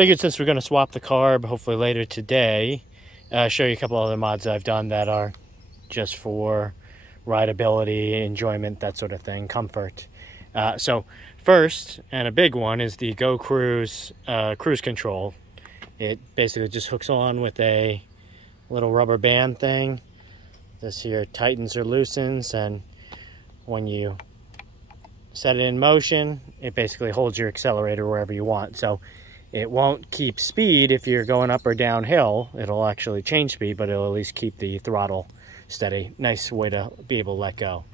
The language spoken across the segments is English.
figured since we're going to swap the carb hopefully later today, show you a couple other mods that I've done that are just for rideability, enjoyment, that sort of thing, comfort. So first, and a big one, is the Go Cruise cruise control. It basically just hooks on with a little rubber band thing. This here tightens or loosens, and when you set it in motion, it basically holds your accelerator wherever you want. So it won't keep speed if you're going up or downhill. It'll actually change speed, but it'll at least keep the throttle steady. Nice way to be able to let go.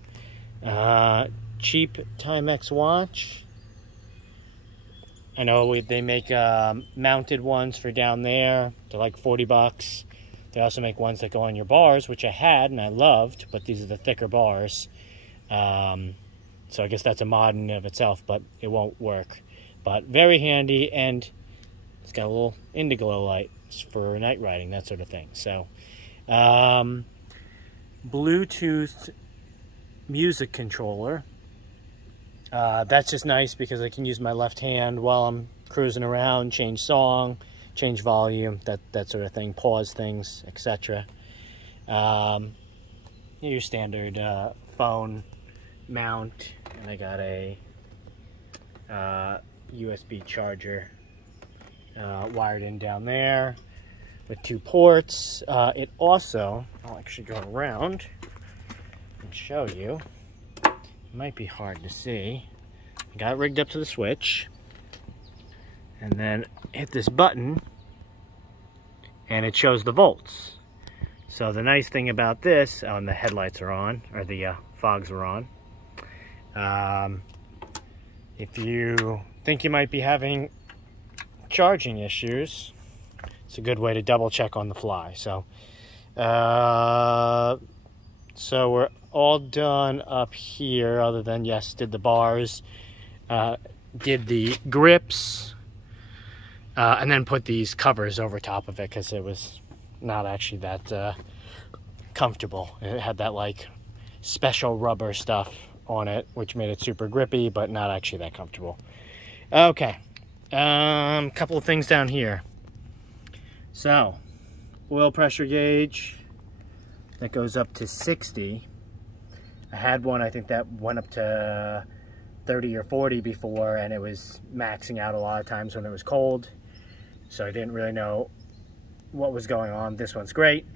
Cheap Timex watch. I know they make mounted ones for down there. They're like 40 bucks. They also make ones that go on your bars, which I had and I loved, but these are the thicker bars. So I guess that's a mod in of itself, but it won't work. But very handy, and it's got a little indigo light for night riding, that sort of thing. So, Bluetooth music controller. That's just nice because I can use my left hand while I'm cruising around, change song, change volume, that sort of thing, pause things, etc. Your standard phone mount, and I got a USB charger wired in down there with 2 ports. It also, I'll actually go around and show you. It might be hard to see. I got it rigged up to the switch, and then hit this button and it shows the volts. So the nice thing about this, the headlights are on, or the fogs are on. If you think you might be having charging issues, it's a good way to double check on the fly. So so we're all done up here, other than, yes, did the bars, did the grips, and then put these covers over top of it because it was not actually that comfortable. It had that like special rubber stuff on it, which made it super grippy, but not actually that comfortable. Okay, couple of things down here. So, oil pressure gauge that goes up to 60. I had one, I think that went up to 30 or 40 before, and it was maxing out a lot of times when it was cold, so I didn't really know what was going on. This one's great.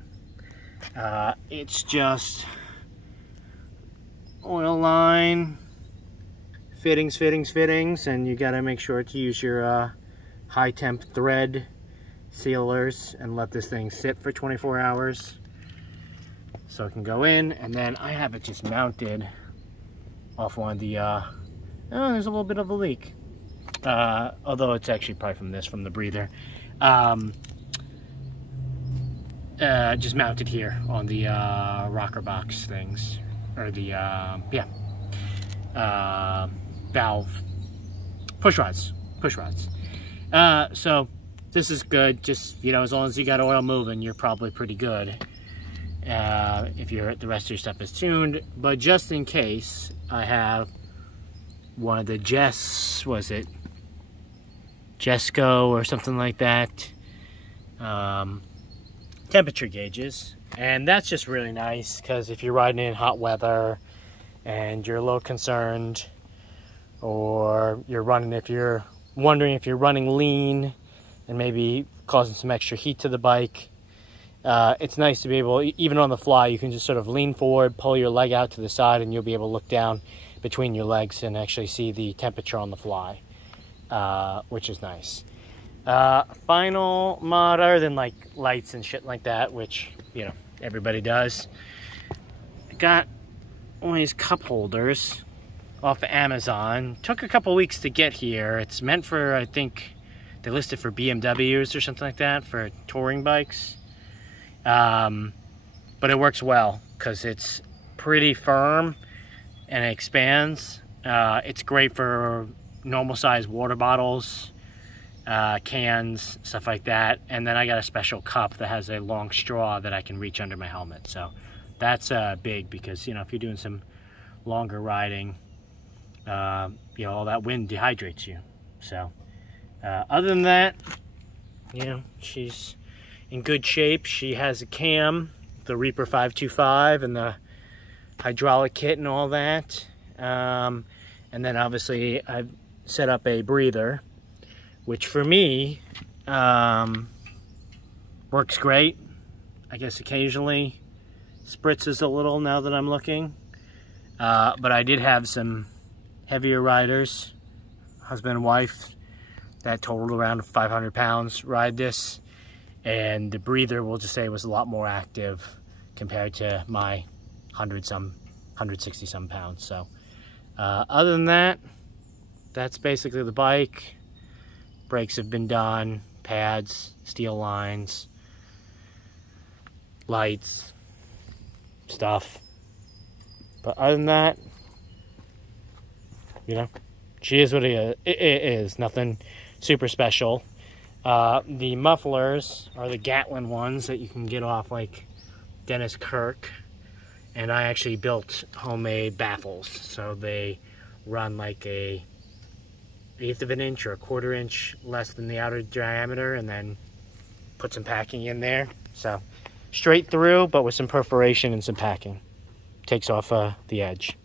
It's just oil line, fittings, and you got to make sure to use your high temp thread sealers and let this thing sit for 24 hours so it can go in. And then I have it just mounted off one of the oh, there's a little bit of a leak, although it's actually probably from the breather. Just mounted here on the rocker box things, or the valve push rods. So this is good. Just, you know, as long as you got oil moving, you're probably pretty good. If the rest of your stuff is tuned. But just in case, I have one of the Jesco or something like that, temperature gauges, and that's just really nice because if you're riding in hot weather and you're a little concerned, or you're wondering if you're running lean and maybe causing some extra heat to the bike, it's nice to be able, even on the fly, you can just sort of lean forward, pull your leg out to the side, and you'll be able to look down between your legs and actually see the temperature on the fly, which is nice. Final mod, other than like lights and shit like that, which, you know, everybody does, I got one of these cup holders off of Amazon. Took a couple weeks to get here. It's meant for, I think they listed for BMWs or something like that, for touring bikes. But it works well because it's pretty firm and it expands. It's great for normal size water bottles, cans, stuff like that. And then I got a special cup that has a long straw that I can reach under my helmet. So that's big because, you know, if you're doing some longer riding, you know, all that wind dehydrates you. So other than that, you know, she's in good shape. She has a cam, the Reaper 525, and the hydraulic kit and all that. And then obviously I've set up a breather, which for me works great. I guess occasionally spritzes a little now that I'm looking. But I did have some heavier riders, husband and wife, that totaled around 500 pounds ride this. And the breather, we'll just say, was a lot more active compared to my 160 some pounds. So other than that, that's basically the bike. Brakes have been done, pads, steel lines, lights, stuff. But other than that, you know, she is what it is. Nothing super special. The mufflers are the Gatlin ones that you can get off like Dennis Kirk. And I actually built homemade baffles. So they run like a 1/8 of an inch or a 1/4 inch less than the outer diameter, and then put some packing in there. So straight through, but with some perforation and some packing. Takes off the edge.